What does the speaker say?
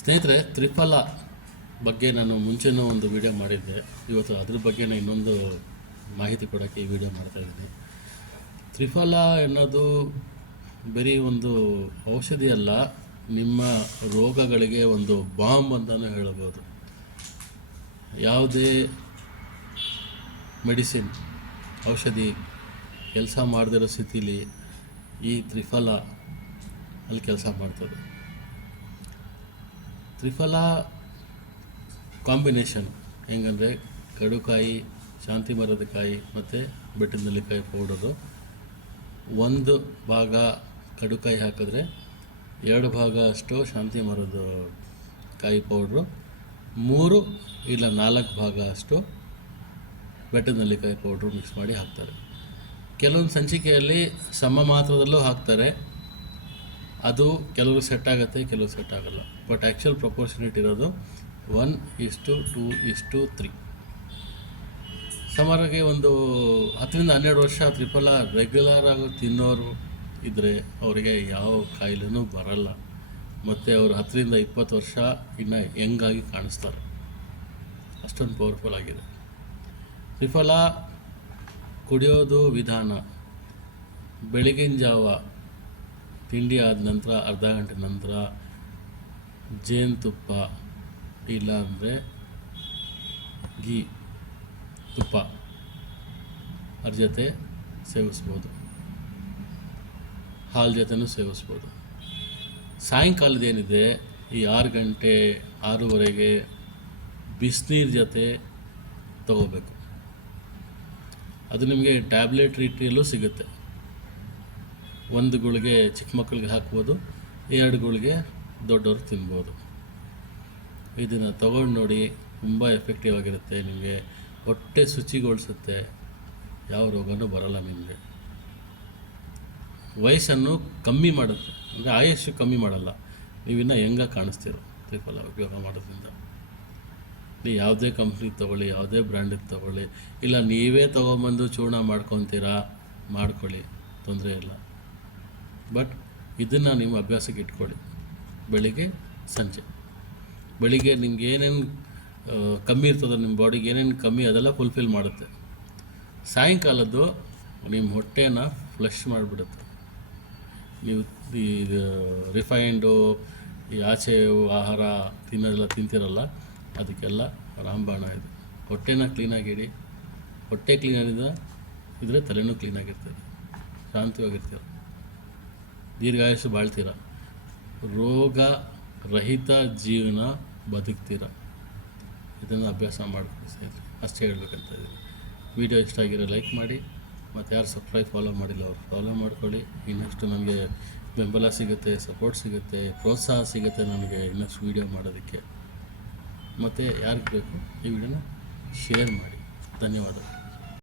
ಸ್ನೇಹಿತರೆ, ತ್ರಿಫಲ ಬಗ್ಗೆ ನಾನು ಮುಂಚೆನೂ ಒಂದು ವಿಡಿಯೋ ಮಾಡಿದ್ದೆ. ಇವತ್ತು ಅದ್ರ ಬಗ್ಗೆ ಇನ್ನೊಂದು ಮಾಹಿತಿ ಕೊಡೋಕ್ಕೆ ಈ ವಿಡಿಯೋ ಮಾಡ್ತಾಯಿದ್ದೀನಿ. ತ್ರಿಫಲ ಎನ್ನೋದು ಬರೀ ಒಂದು ಔಷಧಿ ಅಲ್ಲ, ನಿಮ್ಮ ರೋಗಗಳಿಗೆ ಒಂದು ಬಾಂಬ್ ಅಂತಲೂ ಹೇಳ್ಬೋದು. ಯಾವುದೇ ಮೆಡಿಸಿನ್ ಔಷಧಿ ಕೆಲಸ ಮಾಡದಿರೋ ಸ್ಥಿತಿಲಿ ಈ ತ್ರಿಫಲ ಅಲ್ಲಿ ಕೆಲಸ ಮಾಡ್ತದೆ. ತ್ರಿಫಲ ಕಾಂಬಿನೇಷನ್ ಹೆಂಗಂದರೆ ಕಡುಕಾಯಿ, ಶಾಂತಿ ಮರದ ಕಾಯಿ ಮತ್ತು ಬೆಟ್ಟದ ನೆಲ್ಲಿಕಾಯಿ ಪೌಡರು. ಒಂದು ಭಾಗ ಕಡುಕಾಯಿ ಹಾಕಿದ್ರೆ 2 ಭಾಗ ಅಷ್ಟು ಶಾಂತಿ ಮರದ ಕಾಯಿ ಪೌಡ್ರು, 3 ಇಲ್ಲ 4 ಭಾಗ ಅಷ್ಟು ಬೆಟ್ಟದ ನೆಲ್ಲಿಕಾಯಿ ಪೌಡ್ರು ಮಿಕ್ಸ್ ಮಾಡಿ ಹಾಕ್ತಾರೆ. ಕೆಲವೊಂದು ಸಂಚಿಕೆಯಲ್ಲಿ ಸಮ ಮಾತ್ರದಲ್ಲೂ ಹಾಕ್ತಾರೆ. ಅದು ಕೆಲವರು ಸೆಟ್ ಆಗುತ್ತೆ, ಕೆಲವರು ಸೆಟ್ ಆಗೋಲ್ಲ. ಬಟ್ ಆ್ಯಕ್ಚುಯಲ್ ಪ್ರಪೋರ್ಷನೇಟ್ ಇರೋದು 1:2:3. ಸುಮಾರಾಗಿ ಒಂದು 10ರಿಂದ 12 ವರ್ಷ ತ್ರಿಫಲ ರೆಗ್ಯುಲರ್ ಆಗಿ ತಿನ್ನೋರು ಇದ್ದರೆ ಅವರಿಗೆ ಯಾವ ಕಾಯಿಲೆನೂ ಬರಲ್ಲ. ಮತ್ತು ಅವರು 10ರಿಂದ 20 ವರ್ಷ ಇನ್ನು ಯಂಗಾಗಿ ಕಾಣಿಸ್ತಾರೆ. ಅಷ್ಟೊಂದು ಪವರ್ಫುಲ್ ಆಗಿದೆ ತ್ರಿಫಲ. ಕುಡಿಯೋದು ವಿಧಾನ: ಬೆಳಗಿನ ಜಾವ ತಿಂಡಿ ಆದ ನಂತರ ಅರ್ಧ ಗಂಟೆ ನಂತರ ಜೇನುತುಪ್ಪ ಇಲ್ಲಾಂದರೆ ಗೀ ತುಪ್ಪ ಅದ್ರ ಜೊತೆ ಸೇವಿಸ್ಬೋದು, ಹಾಲು ಜೊತೆನೂ ಸೇವಿಸ್ಬೋದು. ಸಾಯಂಕಾಲದೇನಿದೆ ಈ 6 ಗಂಟೆ 6:30ಗೆ ಬಿಸಿನೀರು ಜೊತೆ ತಗೋಬೇಕು. ಅದು ನಿಮಗೆ ಟ್ಯಾಬ್ಲೆಟ್ ರೀತಿಯಲ್ಲೂ ಸಿಗುತ್ತೆ. 1 ಗುಳಿಗೆ ಚಿಕ್ಕ ಮಕ್ಕಳಿಗೆ ಹಾಕ್ಬೋದು, 2 ಗುಳಿಗೆ ದೊಡ್ಡವರು ತಿನ್ಬೋದು. ಇದನ್ನು ತೊಗೊಂಡು ನೋಡಿ, ತುಂಬ ಎಫೆಕ್ಟಿವ್ ಆಗಿರುತ್ತೆ. ನಿಮಗೆ ಹೊಟ್ಟೆ ಶುಚಿಗೊಳಿಸುತ್ತೆ, ಯಾವ ರೋಗನೂ ಬರೋಲ್ಲ. ನಿಮಗೆ ವಯಸ್ಸನ್ನು ಕಮ್ಮಿ ಮಾಡುತ್ತೆ, ಅಂದರೆ ಆಯಸ್ಸು ಕಮ್ಮಿ ಮಾಡಲ್ಲ. ನೀವಿನ್ನೂ ಹೆಂಗೆ ಕಾಣಿಸ್ತೀರೋ ತ್ರಿಫಲ ಉಪಯೋಗ ಮಾಡೋದ್ರಿಂದ. ನೀವು ಯಾವುದೇ ಕಂಪ್ನಿ ತೊಗೊಳ್ಳಿ, ಯಾವುದೇ ಬ್ರ್ಯಾಂಡಿಗೆ ತೊಗೊಳ್ಳಿ, ಇಲ್ಲ ನೀವೇ ತೊಗೊಂಬಂದು ಚೂರ್ಣ ಮಾಡ್ಕೊತೀರಾ, ಮಾಡ್ಕೊಳ್ಳಿ, ತೊಂದರೆ ಇಲ್ಲ. ಬಟ್ ಇದನ್ನು ನಿಮ್ಮ ಅಭ್ಯಾಸಕ್ಕೆ ಇಟ್ಕೊಳ್ಳಿ. ಬೆಳಿಗ್ಗೆ ಸಂಜೆ, ಬೆಳಿಗ್ಗೆ ನಿಮ್ಗೆ ಏನೇನು ಕಮ್ಮಿ ಇರ್ತದೋ, ನಿಮ್ಮ ಬಾಡಿಗೆ ಏನೇನು ಕಮ್ಮಿ ಅದೆಲ್ಲ ಫುಲ್ಫಿಲ್ ಮಾಡುತ್ತೆ. ಸಾಯಂಕಾಲದ್ದು ನಿಮ್ಮ ಹೊಟ್ಟೆನ ಫ್ಲಶ್ ಮಾಡಿಬಿಡುತ್ತೆ. ನೀವು ಈ ರಿಫೈಂಡು, ಈ ಆಚೆ ಆಹಾರ ತಿಂತಿರಲ್ಲ, ಅದಕ್ಕೆಲ್ಲ ರಾಮಬಾಣ ಇದು. ಹೊಟ್ಟೆನ ಕ್ಲೀನಾಗಿಡಿ. ಹೊಟ್ಟೆ ಕ್ಲೀನಾಗಿದ್ದ ಇದ್ದರೆ ತಲೆನೂ ಕ್ಲೀನಾಗಿರ್ತದೆ, ಶಾಂತವಾಗಿರ್ತೀರ, ದೀರ್ಘಾಯಸ್ಸು ಬಾಳ್ತೀರ, ರೋಗ ರಹಿತ ಜೀವನ ಬದುಕ್ತೀರ. ಇದನ್ನು ಅಭ್ಯಾಸ ಮಾಡ್ಕೊಳ್ಳಿ ಸ್ನೇಹಿತರೆ, ಅಷ್ಟೇ ಹೇಳ್ಬೇಕಂತ ಇದ್ದೀನಿ. ವಿಡಿಯೋ ಇಷ್ಟ ಆಗಿರೋ ಲೈಕ್ ಮಾಡಿ, ಮತ್ತು ಯಾರು ಸಬ್ಸ್ಕ್ರೈಬ್ ಫಾಲೋ ಮಾಡಿಲ್ಲ ಅವರು ಫಾಲೋ ಮಾಡ್ಕೊಳ್ಳಿ. ಇನ್ನಷ್ಟು ನನಗೆ ಬೆಂಬಲ ಸಿಗುತ್ತೆ, ಸಪೋರ್ಟ್ ಸಿಗುತ್ತೆ, ಪ್ರೋತ್ಸಾಹ ಸಿಗುತ್ತೆ ನನಗೆ ಇನ್ನಷ್ಟು ವೀಡಿಯೋ ಮಾಡೋದಕ್ಕೆ. ಮತ್ತು ಯಾರಿಗೆ ಬೇಕು ಈ ವಿಡಿಯೋನ ಶೇರ್ ಮಾಡಿ. ಧನ್ಯವಾದಗಳು.